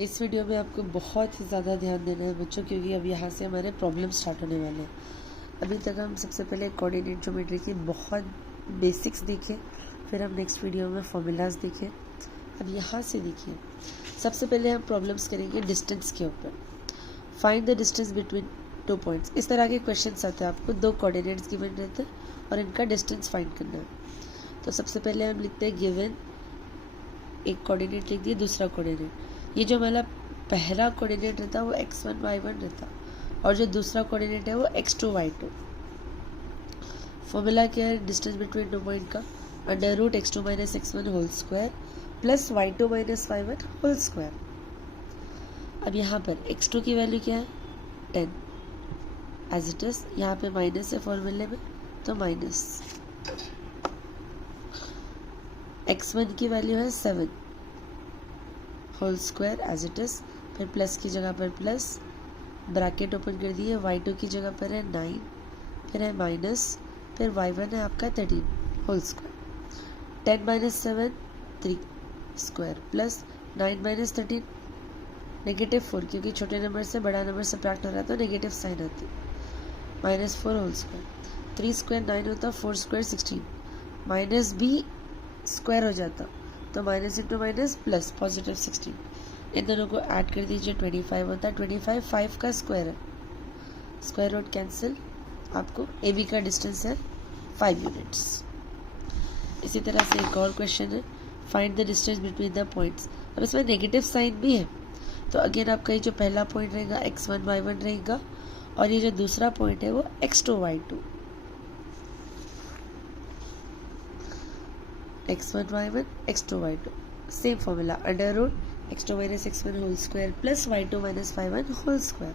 इस वीडियो में आपको बहुत ही ज़्यादा ध्यान देना है बच्चों, क्योंकि अब यहाँ से हमारे प्रॉब्लम स्टार्ट होने वाले हैं। अभी तक हम सबसे पहले कोऑर्डिनेट ज्योमेट्री की बहुत बेसिक्स देखे, फिर हम नेक्स्ट वीडियो में फॉर्मूलाज देखे। अब यहाँ से देखिए, सबसे पहले हम प्रॉब्लम्स करेंगे डिस्टेंस के ऊपर। Find the distance between 2 points. इस तरह के क्वेश्चन आते हैं, आपको 2 कोऑर्डिनेट्स गिवन रहते हैं और इनका डिस्टेंस फाइंड करना है। तो सबसे पहले हम लिखते हैं गिवन, एक कोऑर्डिनेट लिख दिए, दूसरा कोऑर्डिनेट। ये जो हमारा पहला कोऑर्डिनेट रहता है वो x1 y1 रहता है, और जो दूसरा कोऑर्डिनेट है वो x2 y2। फॉर्मूला क्या है डिस्टेंस बिटवीन 2 पॉइंट का? Under root x2 minus x1 whole square plus y2 minus y1 whole square. अब यहाँ पर x2 की वैल्यू क्या है? 10 एज इट इज। यहाँ पे माइनस है फॉर्मूले में, तो माइनस। x1 की वैल्यू है 7 whole square as it is, फिर प्लस की जगह पर प्लस, ब्रैकेट ओपन कर दिए, y2 की जगह पर है 9, फिर है माइनस, फिर y1 है आपका 13 whole square. 10 minus 7 3 square plus 9 minus 13 -4, क्योंकि छोटे नंबर से बड़ा नंबर सब्ट्रैक्ट हो रहा है तो नेगेटिव साइन आती है। -4 होल स्क्वायर, 3 स्क्वायर 9 होता, 4 स्क्वायर 16, माइनस भी स्क्वायर हो जाता तो minus into minus plus positive 16। इन दोनों को ऐड कर दीजिए, 25 होता है। 25 5 का स्क्वायर है, स्क्वायर रूट कैंसिल, आपको ए बी का डिस्टेंस है 5 यूनिट्स। इसी तरह से एक और क्वेश्चन है, find the distance between the points. अब इसमें नेगेटिव साइन भी है, तो अगेन आपका ये जो पहला पॉइंट रहेगा x1 y1 रहेगा, और ये जो दूसरा पॉइंट है वो x2 y2। x1 y1 x2 y2, same formula, under root x2 minus x1 whole square plus y2 minus y1 whole square.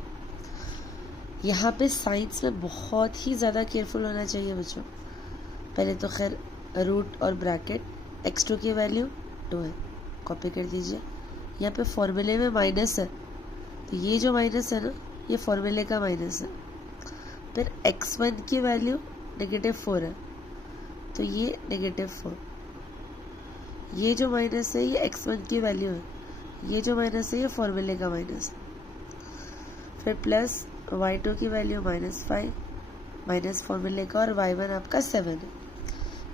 यहाँ पे साइंस में बहुत ही ज़्यादा केयरफुल होना चाहिए बच्चों। पहले तो खैर रूट और ब्रैकेट, x2 की वैल्यू 2 है, कॉपी कर दीजिए। यहाँ पे फॉर्मूले में माइनस है, तो ये जो माइनस है ना, ये फॉर्मूले का माइनस है। फिर x1 की वैल्यू -4 है, तो ये -4। ये जो माइनस है ये x1 की वैल्यू है, ये जो माइनस है ये फॉर्मूले का माइनस है। फिर प्लस y2 की वैल्यू -5 माइनस फॉर्मूले का, और y1 आपका 7 है।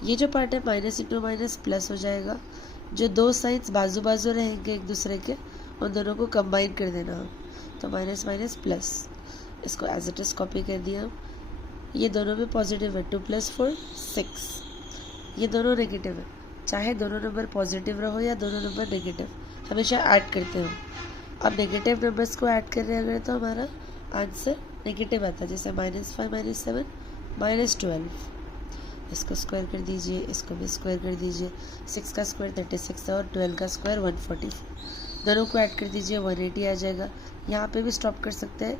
ये जो पार्ट है माइनस इंटू माइनस प्लस हो जाएगा। जो दो साइड्स बाजू बाजू रहेंगे एक दूसरे के, उन दोनों को कंबाइन कर देना हम, तो माइनस माइनस प्लस। इसको एज इट इज कॉपी कर दिया हम। ये दोनों भी पॉजिटिव है, 2 + 4 6। ये दोनों नेगेटिव है, चाहे दोनों नंबर पॉजिटिव रहो या दोनों नंबर नेगेटिव, हमेशा ऐड करते हो। अब नेगेटिव नंबर्स को ऐड कर रहे हैं अगर, तो हमारा आंसर नेगेटिव आता है, जैसे -5 - 7 -12। इसको स्क्वायर कर दीजिए, इसको भी स्क्वायर कर दीजिए। 6 का स्क्वायर 36 है, और 12 का स्क्वायर 144। दोनों को ऐड कर दीजिए, 180 आ जाएगा। यहाँ पे भी स्टॉप कर सकते हैं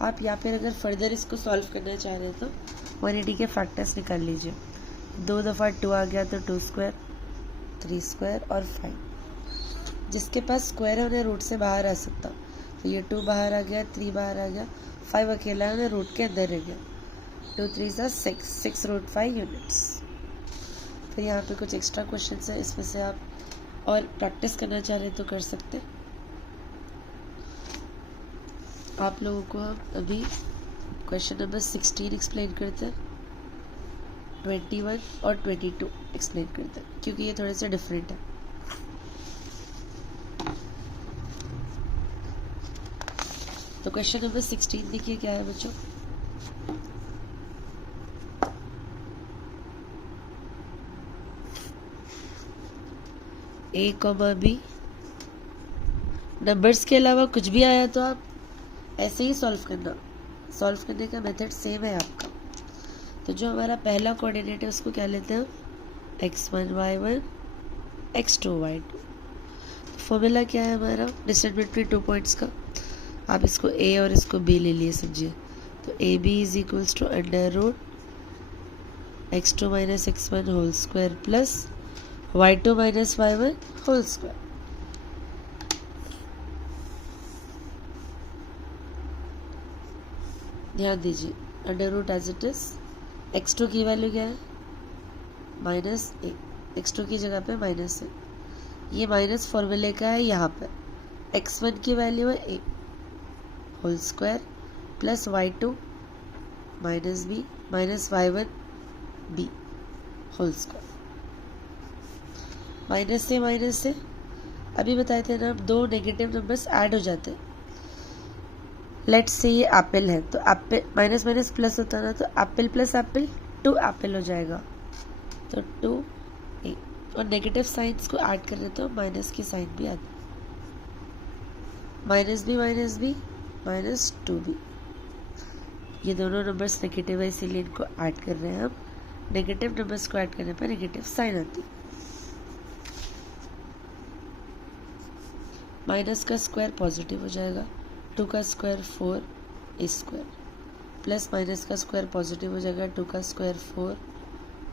आप, या फिर अगर फर्दर इसको सॉल्व करना चाह रहे हैं तो 180 के फैक्टर्स निकाल लीजिए। 2 दफ़ा 2 आ गया तो 2 स्क्वायर 3 स्क्वायर और 5। जिसके पास स्क्वायर है उन्हें रूट से बाहर आ सकता, तो ये 2 बाहर आ गया, 3 बाहर आ गया, 5 अकेला है, उन्हें रूट के अंदर रह गया। 2 3 6 6 रूट 5 यूनिट्स। फिर यहाँ पे कुछ एक्स्ट्रा क्वेश्चन है, इसमें से आप और प्रैक्टिस करना चाह रहे तो कर सकते। आप लोगों को हम अभी क्वेश्चन नंबर 16 एक्सप्लेन करते हैं, 21 और 22 एक्सप्लेन करते हैं, क्योंकि ये थोड़े से डिफरेंट है। तो क्वेश्चन नंबर 16 देखिए क्या है बच्चों। A, B नंबर्स के अलावा कुछ भी आया तो आप ऐसे ही सॉल्व करना। सॉल्व करने का मेथड सेम है आपका। तो जो हमारा पहला कोऑर्डिनेट है उसको क्या लेते हैं, x1 y1 x2 y2। Formula क्या है हमारा डिस्टेंस बिटवीन 2 पॉइंट्स का? आप इसको a और इसको b ले लिए समझिए, तो ab = under root x2 minus x1 whole square plus y2 minus y1 whole square. ध्यान दीजिए, under root as it is. x2 की वैल्यू क्या है? -1, x2 की जगह पे माइनस है, ये माइनस फॉर्मूले का है यहाँ पर, x1 की वैल्यू है a whole square plus y2 minus b minus y1 b whole square. Minus से अभी बताए थे ना, अब दो नेगेटिव नंबर्स ऐड हो जाते हैं। लेट्स से ये एप्पल है तो एप्पल माइनस माइनस प्लस होता है ना, तो एप्पल प्लस एप्पल 2 एप्पल हो जाएगा, तो 2a। और नेगेटिव साइंस को ऐड कर रहे तो माइनस की साइन भी आती, माइनस बी माइनस 2b। ये दोनों नंबर्स नेगेटिव है इसीलिए इनको ऐड कर रहे हैं हम। नेगेटिव नंबर्स को ऐड करने पर नेगेटिव साइन आती। माइनस का स्क्वायर पॉजिटिव हो जाएगा, 2 का square 4 a square plus minus का स्क्वायर पॉजिटिव हो जाएगा, 2 का स्क्वायर 4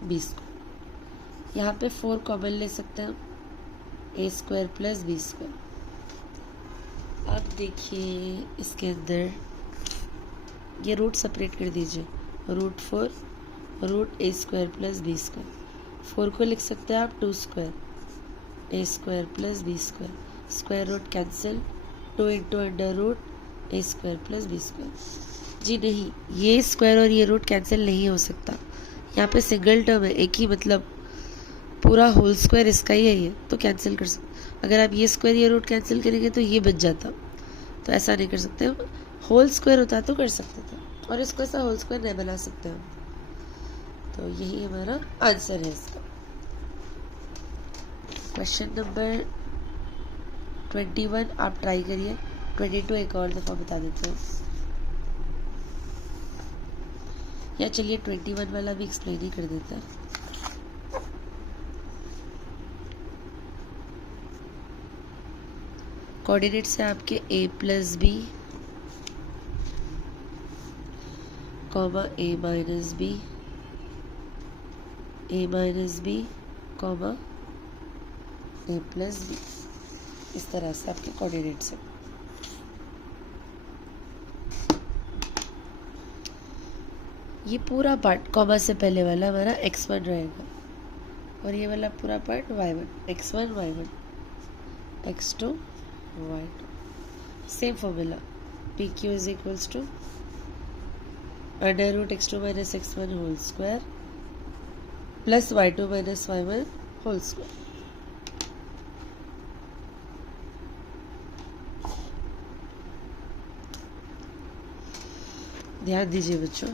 b स्क्वायर। यहाँ पे 4 कॉमन ले सकते हैं हम, a square plus b square. अब देखिए इसके अंदर ये रूट सेपरेट कर दीजिए, root 4 root a square plus b square. 4 को लिख सकते हैं आप 2 square a square plus b square, square root cancel, 2 into under root a square plus b square. जी नहीं, ये स्क्वायर और ये रूट कैंसिल नहीं हो सकता, यहाँ पे सिंगल टर्म है, एक ही मतलब पूरा होल स्क्वायर इसका ही है ये, तो कैंसिल कर सकते। अगर आप ये स्क्वायर ये रूट कैंसिल करेंगे तो ये बच जाता, तो ऐसा नहीं कर सकते। होल स्क्वायर होता तो कर सकते थे, और इसको ऐसा होल स्क्वायर नहीं बना सकते हम। तो यही हमारा आंसर है इसका। क्वेश्चन नंबर 21 आप ट्राई करिए, 22 एक और दफ़ा बता देते हैं, या चलिए 21 वाला भी एक्सप्लेन ही कर देते हैं। कोऑर्डिनेट्स है आपके a plus B comma a minus B, a minus B comma a plus B. इस तरह से आपके कोऑर्डिनेट्स हैं। ये पूरा पार्ट कॉमा से पहले वाला हमारा x1 रहेगा, और ये वाला पूरा part y1, x1 y1 x2 y2। Same formula pq is equals to under root x2 minus x1 whole square plus y2 minus y1 whole square. ध्यान दीजिए बच्चों,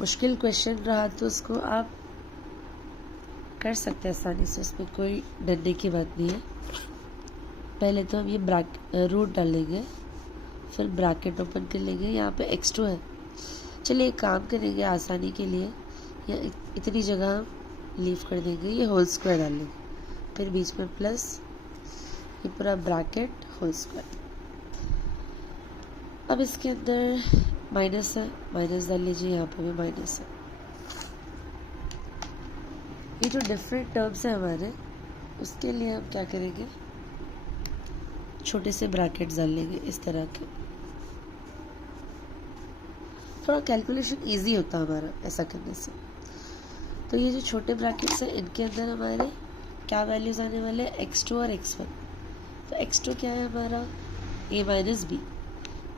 मुश्किल क्वेश्चन रहा तो उसको आप कर सकते हैं आसानी से, उसमें कोई डरने की बात नहीं है। पहले तो हम ये रूट डालेंगे, फिर ब्रैकेट ओपन कर लेंगे। यहाँ पे x2 है, चलिए एक काम करेंगे आसानी के लिए, या इतनी जगह हम लीव कर देंगे, ये होल स्क्वायर डाल लेंगे, फिर बीच में प्लस, ये पूरा ब्रैकेट होल स्क्वायर। अब इसके अंदर माइनस है, माइनस डाल लीजिए, यहाँ पे भी माइनस है। ये जो डिफरेंट टर्म्स है हमारे, उसके लिए हम क्या करेंगे, छोटे से ब्रैकेट डाल लेंगे इस तरह के। थोड़ा कैलकुलेशन इजी होता है हमारा ऐसा करने से। तो ये जो छोटे ब्रैकेट्स हैं, इनके अंदर हमारे क्या वैल्यूज आने वाले हैं, x2 और x1। तो x2 क्या है हमारा, a माइनस बी,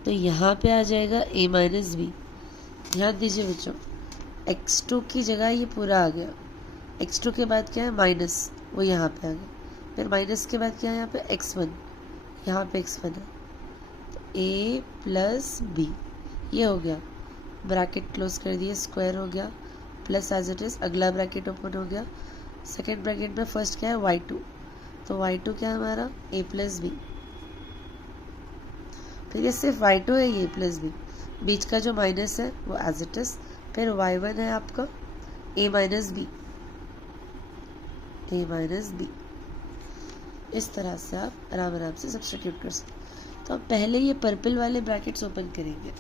तो यहाँ पे आ जाएगा a माइनस बी। ध्यान दीजिए बच्चों, x2 की जगह ये पूरा आ गया, x2 के बाद क्या है माइनस, वो यहाँ पे आ गया, फिर माइनस के बाद क्या है यहाँ पे x1, यहाँ पे x1 है, तो a प्लस बी ये हो गया, ब्रैकेट क्लोज कर दिए, स्क्वायर हो गया, प्लस एज इट इज, अगला ब्रैकेट ओपन हो गया। सेकेंड ब्रैकेट में फर्स्ट क्या है y2, तो y2 क्या है हमारा a प्लस बी, फिर ये सिर्फ y2 है, ये प्लस बी, बीच का जो माइनस है वो एज इट इज, फिर y1 है आपका a minus B, a minus B. इस तरह से आप आराम आराम से सब्स्टिट्यूट कर सकते। तो हम पहले ये पर्पल वाले ब्रैकेट्स ओपन करेंगे,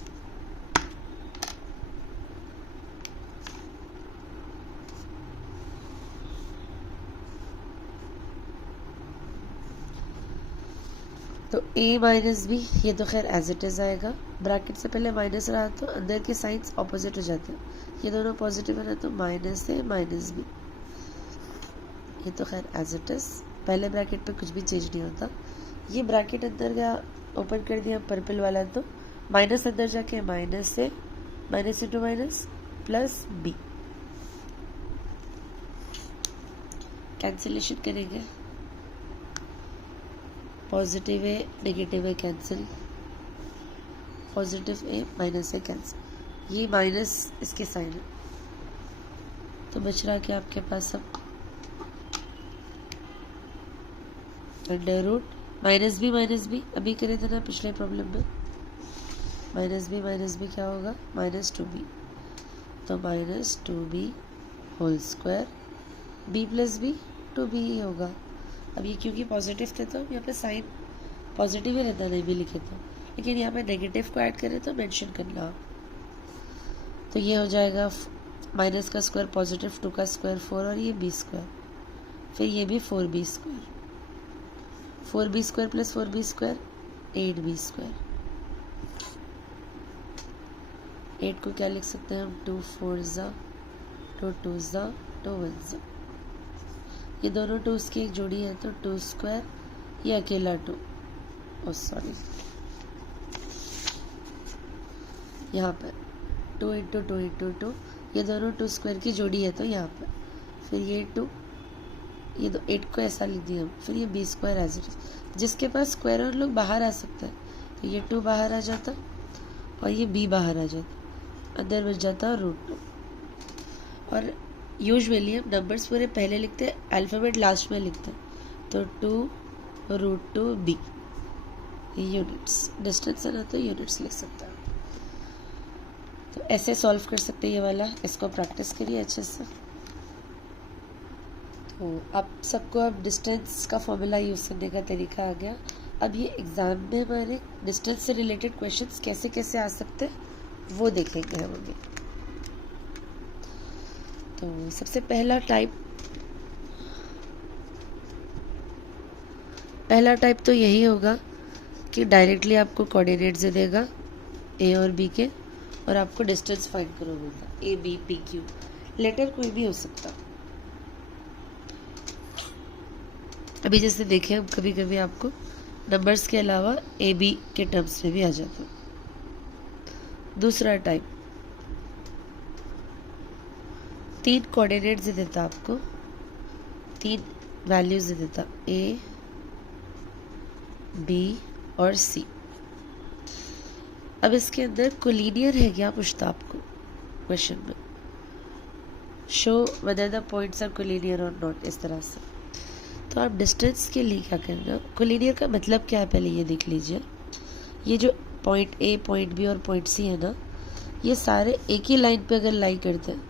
तो a माइनस बी, ये तो खैर एज इट इज आएगा, ब्रैकेट से पहले माइनस रहा तो अंदर के साइंस ऑपोजिट हो जाते हैं, ये दोनों पॉजिटिव है ना, तो माइनस है माइनस बी, ये तो खैर एज इट इज, पहले ब्रैकेट पे कुछ भी चेंज नहीं होता, ये ब्रैकेट अंदर गया, ओपन कर दिया पर्पल वाला, तो माइनस अंदर जाके माइनस से minus into minus plus B, cancellation करेंगे, positive A negative A cancel, positive A minus A cancel, ये माइनस इसके साइन है, तो बच रहा क्या आपके पास अब अंडर रूट माइनस बी अभी करे थे ना पिछले प्रॉब्लम में, माइनस बी क्या होगा माइनस 2b, तो minus 2b whole square, b plus B 2b ही होगा। अब ये क्योंकि पॉजिटिव थे तो यहाँ पे साइन पॉजिटिव ही रहता, नहीं भी लिखे तो, लेकिन यहाँ पे नेगेटिव को ऐड करें तो मेंशन करना, तो ये हो जाएगा माइनस का स्क्वायर पॉजिटिव 2 का स्क्वायर 4 और ये b स्क्वायर, फिर ये भी 4b square, 4b square plus 4b square 8b square, 8 को क्या लिख सकते हैं हम 2 4 ज़ा 2 2 ज़ा 2 1 ज़ा, ये दोनों 2 की एक जोड़ी है तो 2 स्क्वायर, ये अकेला 2, ओ सॉरी यहाँ पर 2 इंटू 2 इंटू 2, ये दोनों 2 स्क्वायर की जोड़ी है तो यहाँ पर, फिर ये 2, ये 8 को ऐसा लिख दिया हम, फिर ये b square as it is, जिसके पास स्क्वायर और लोग बाहर आ सकता है, तो ये 2 बाहर आ जाता और ये b बाहर आ जाता, अंदर बच जाता √2, और यूजुअली हम नंबर्स पूरे पहले लिखते हैं, अल्फ़ाबेट लास्ट में लिखते हैं, तो 2√2b यूनिट्स, डिस्टेंस है ना तो यूनिट्स लिख सकते हैं, तो ऐसे सॉल्व कर सकते हैं ये वाला, इसको प्रैक्टिस करिए अच्छे से। तो आप सबको अब डिस्टेंस का फॉर्मूला यूज़ करने का तरीका आ गया। अब ये एग्ज़ाम में हमारे डिस्टेंस से रिलेटेड क्वेश्चंस कैसे कैसे आ सकते हैं वो देखेंगे हम अभी। तो सबसे पहला टाइप तो यही होगा कि डायरेक्टली आपको कोऑर्डिनेट्स दे देगा ए और बी के, और आपको डिस्टेंस फाइंड करो होगा A B P Q, letter कोई भी हो सकता। अभी जैसे देखें हम कभी कभी आपको नंबर्स के अलावा ए बी के टर्म्स में भी आ जाता। दूसरा टाइप 3 कोऑर्डिनेट्स दे देता आपको, 3 वैल्यूज दे देता ए बी और सी। अब इसके अंदर कोलिनियर है क्या पूछता आपको क्वेश्चन में, show whether the points are collinear और नॉट, इस तरह से। तो आप डिस्टेंस के लिए क्या करना, कोलिनियर का मतलब क्या है पहले ये देख लीजिए। ये जो पॉइंट ए पॉइंट बी और पॉइंट सी है ना, ये सारे एक ही लाइन पे अगर लाई करते हैं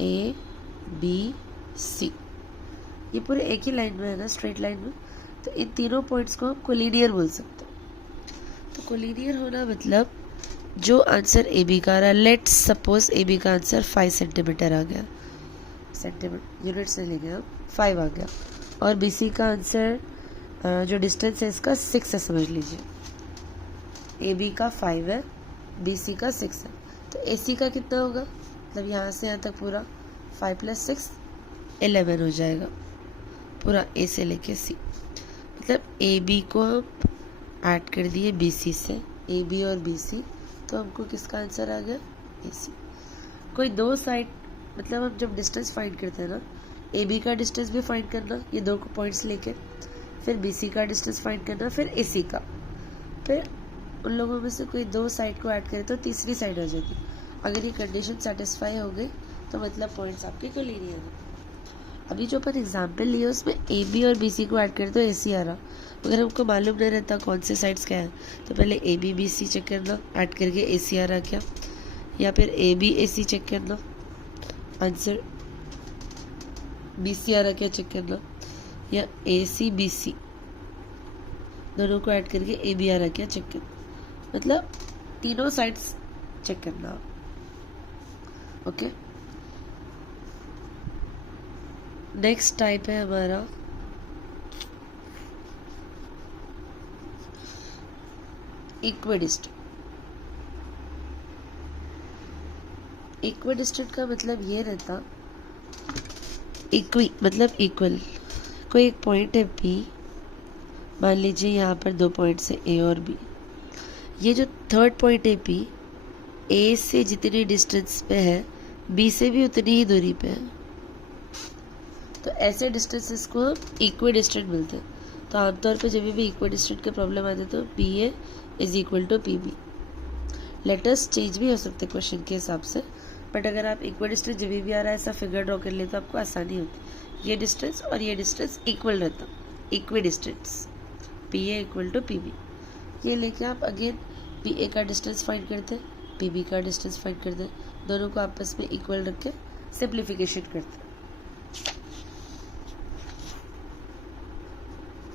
ए बी सी, ये पूरे एक ही लाइन में है ना, स्ट्रेट लाइन में, तो इन तीनों पॉइंट्स को हम कोलिनियर बोल सकते हैं। तो कोलिनियर होना मतलब जो आंसर ए बी का आ रहा है, लेट्स सपोज ए बी का आंसर 5 सेंटीमीटर आ गया, सेंटीमीटर यूनिट से लेंगे हम 5 आ गया, और बी सी का आंसर जो डिस्टेंस है इसका 6 है समझ लीजिए, ए बी का 5 है बी सी का 6 है, तो ए सी का कितना होगा, मतलब यहाँ से यहाँ तक पूरा 5 + 6 11 हो जाएगा, पूरा ए से लेके सी। मतलब ए बी को हम ऐड कर दिए बी सी से, ए बी और बी सी, तो हमको किसका आंसर आ गया ए सी। कोई दो साइड, मतलब हम जब डिस्टेंस फाइंड करते हैं ना, ए बी का डिस्टेंस भी फाइंड करना, ये 2 पॉइंट्स लेके, फिर बी सी का डिस्टेंस फाइंड करना, फिर ए सी का, फिर उन लोगों में से कोई 2 साइड को ऐड करें तो तीसरी साइड हो जाती। अगर ये कंडीशन सेटिस्फाई हो गई तो मतलब पॉइंट्स आपके कोलिनियर है। अभी जो अपन एग्जाम्पल लिए उसमें ए बी और बी सी को ऐड करें तो ए सी आ रहा, अगर हमको मालूम नहीं रहता कौन से साइड्स क्या है तो पहले A B B C check करना, ऐड करके ए सी आ रहा क्या, या फिर A B A C check करना, आंसर बी सी आ रहा क्या चेक करना, या ए सी बी सी दोनों को ऐड करके ए बी आ रहा क्या चेक करना, मतलब तीनों साइड्स चेक करना। ओके, नेक्स्ट टाइप है हमारा इक्विडिस्टेंट। इक्विडिस्टेंट का मतलब ये रहता, इक्वी मतलब इक्वल, कोई एक पॉइंट है P मान लीजिए यहाँ पर 2 पॉइंट्स है ए और बी। ये जो थर्ड पॉइंट है पी, ए से जितनी डिस्टेंस पे है बी से भी उतनी ही दूरी पे है, तो ऐसे डिस्टेंसेस को हम इक्वी डिस्टेंट मिलते हैं। तो आमतौर पे जब भी इक्वी डिस्टेंट के प्रॉब्लम आते तो P A is equal to P B. Letters change भी हो सकते हैं क्वेश्चन के हिसाब से, बट अगर आप इक्वी डिस्टेंस जब भी आ रहा है ऐसा फिगर ड्रॉ कर ले तो आपको आसानी होती। ये डिस्टेंस और ये डिस्टेंस इक्वल रहता, equidistance P A equal to P B. ये लेके आप अगेन पी ए का डिस्टेंस फाइंड करते हैं, पी बी का डिस्टेंस फाइंड करते हैं, दोनों को आपस में इक्वल रख के सिंप्लीफिकेशन करते हैं।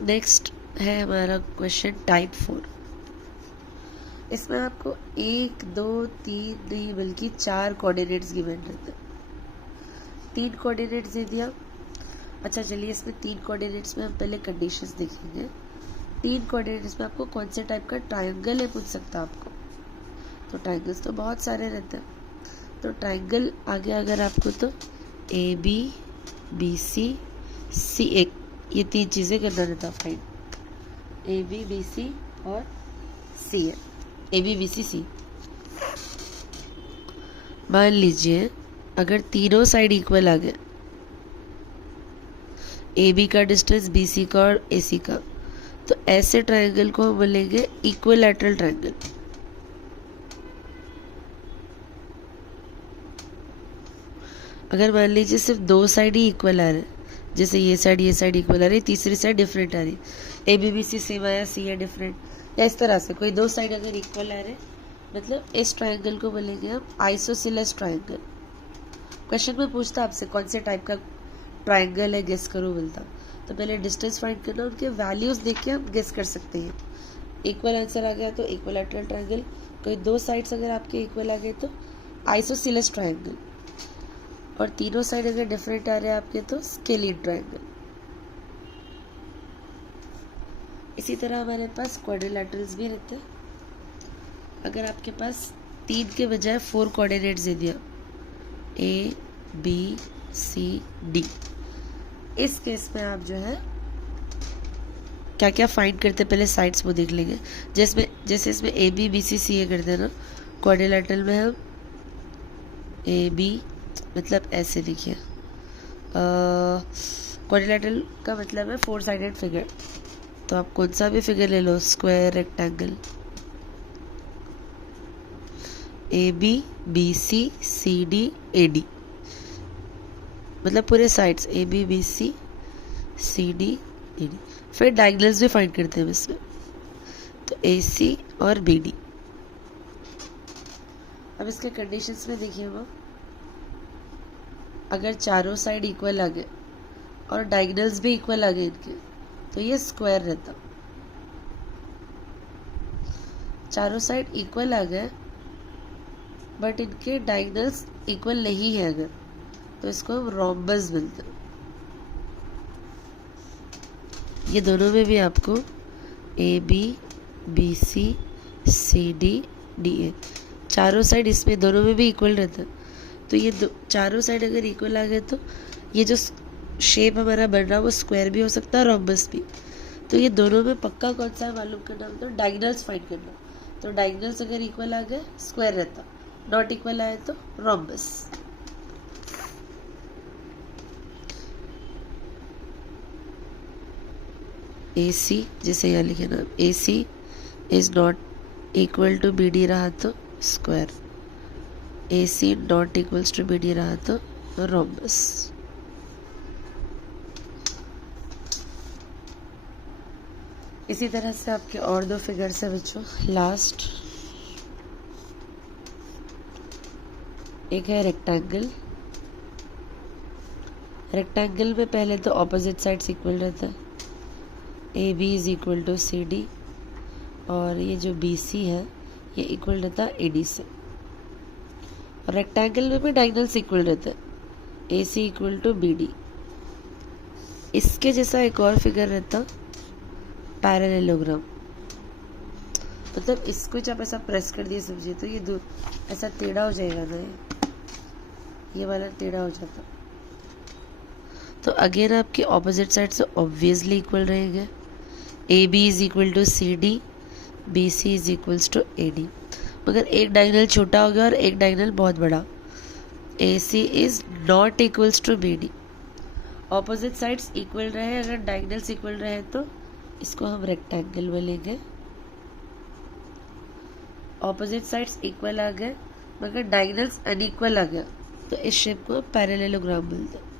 नेक्स्ट है हमारा क्वेश्चन टाइप 4। इसमें आपको 1 2 3 नहीं बल्कि 4 कोऑर्डिनेट्स गिवन रहते हैं। 3 कोऑर्डिनेट्स दे दिया। अच्छा चलिए इसमें 3 कोऑर्डिनेट्स में हम पहले कंडीशंस देखेंगे। 3 कोऑर्डिनेट्स में आपको कौन से टाइप का ट्रायंगल है पूछ सकता है आपको। तो ट्रायंगल्स तो बहुत सारे रहते हैं, तो ट्रायंगल आगे अगर आपको तो ए बी बी सी सी, एक ये 3 चीज़ें करना रहता है find, A B B C और सी है, ए बी बी सी सी। मान लीजिए अगर तीनों साइड इक्वल आ गए, ए बी का डिस्टेंस बी सी का और ए सी का, तो ऐसे ट्रायंगल को हम बोलेंगे इक्विलैटरल ट्रायंगल। अगर मान लीजिए सिर्फ 2 साइड ही इक्वल आ रहे हैं, जैसे ये साइड इक्वल आ रही है, तीसरी साइड डिफरेंट आ रही है, A B B C same आया, सी है डिफरेंट, या इस तरह से कोई 2 साइड अगर इक्वल आ रहे मतलब इस ट्रायंगल को बोलेंगे हम आइसोसेलेस ट्रायंगल। क्वेश्चन में पूछता आपसे कौन से टाइप का ट्रायंगल है, गेस करो बोलता, तो पहले डिस्टेंस फाइंड करना, उनके वैल्यूज देख के हम गेस कर सकते हैं। इक्वल आंसर आ गया तो इक्विलैटरल ट्रायंगल, कोई 2 साइड्स अगर आपके इक्वल आ गए तो आइसोसेलेस ट्रायंगल, और तीनों साइड अगर डिफरेंट आ रहे हैं आपके तो स्केलिन ट्रायंगल। इसी तरह हमारे पास क्वाड्रिलैटरल्स भी रहते हैं। अगर आपके पास 3 के बजाय 4 कोऑर्डिनेट्स दे दिया, ए बी सी डी, इस केस में आप जो है क्या क्या फाइंड करते हैं पहले साइड्स वो देख लेंगे। जैसे इसमें ए बी बी सी सी ए करते हैं ना, क्वाड्रिलैटरल में हम ए बी मतलब ऐसे देखिए, क्वाड्रिलैटरल का मतलब है 4 साइडेड फिगर, तो आप कौन सा भी फिगर ले लो, square, rectangle, A B B C C D A D, मतलब पूरे sides A B B C C D A D. फिर डायगोनल्स भी फाइंड करते हैं इसमें, तो ए सी और बी डी। अब इसके कंडीशंस में देखिए वो, अगर चारों साइड इक्वल आ गए और डायगोनल्स भी इक्वल आ गए इनके, तो ये स्क्वायर रहता। चारों साइड इक्वल आ गए बट इनके डायगोनल्स इक्वल नहीं है अगर, तो इसको हम रोम्बस बोलते हैं। ये दोनों में भी आपको A B B C C D D A, चारों साइड इसमें दोनों में भी इक्वल रहता है, तो ये चारों साइड अगर इक्वल आ गए तो ये जो शेप हमारा बन रहा है वो स्क्वायर भी हो सकता है, रोम्बस भी। तो ये दोनों में पक्का कौन सा है मालूम करना, तो डायगोनल्स फाइंड करना। तो डायगोनल्स अगर इक्वल आ गए स्क्वायर रहता, नॉट इक्वल आए तो रोम्बस। ए सी जैसे यहाँ लिखे ना, A C is not equal to B D रहा तो square, A C not equals to B D रहा तो रोम्बस। इसी तरह से आपके और 2 फिगर्स है बच्चों, लास्ट एक है रेक्टेंगल। रेक्टेंगल में पहले तो ऑपोजिट साइड्स इक्वल रहता है, A B is equal to C D, और ये जो बी सी है ये इक्वल रहता है ए डी से। और रेक्टेंगल में भी डायगोनल्स इक्वल रहते हैं, ए सी इक्वल टू बी डी। इसके जैसा एक और फिगर रहता पैरेललोग्राम, मतलब इसको जब ऐसा प्रेस कर दिए समझिए तो ये ऐसा टेढ़ा हो जाएगा ना, ये वाला टेढ़ा हो जाता, तो अगेन आपके ऑपोजिट साइड से ऑब्वियसली इक्वल रहेंगे। A B is equal to C D, B C is equals to A D, मगर एक डायगोनल छोटा हो गया और एक डायगोनल बहुत बड़ा। A C is not equals to B D. Opposite sides equal रहे, अगर डायगोनल्स इक्वल रहे तो इसको हम रेक्टेंगल में लेंगे। ऑपोजिट साइड्स इक्वल आ गए मगर डायगोनल्स अनइक्वल आ गया तो इस शेप को पैरेललोग्राम बोलते हैं।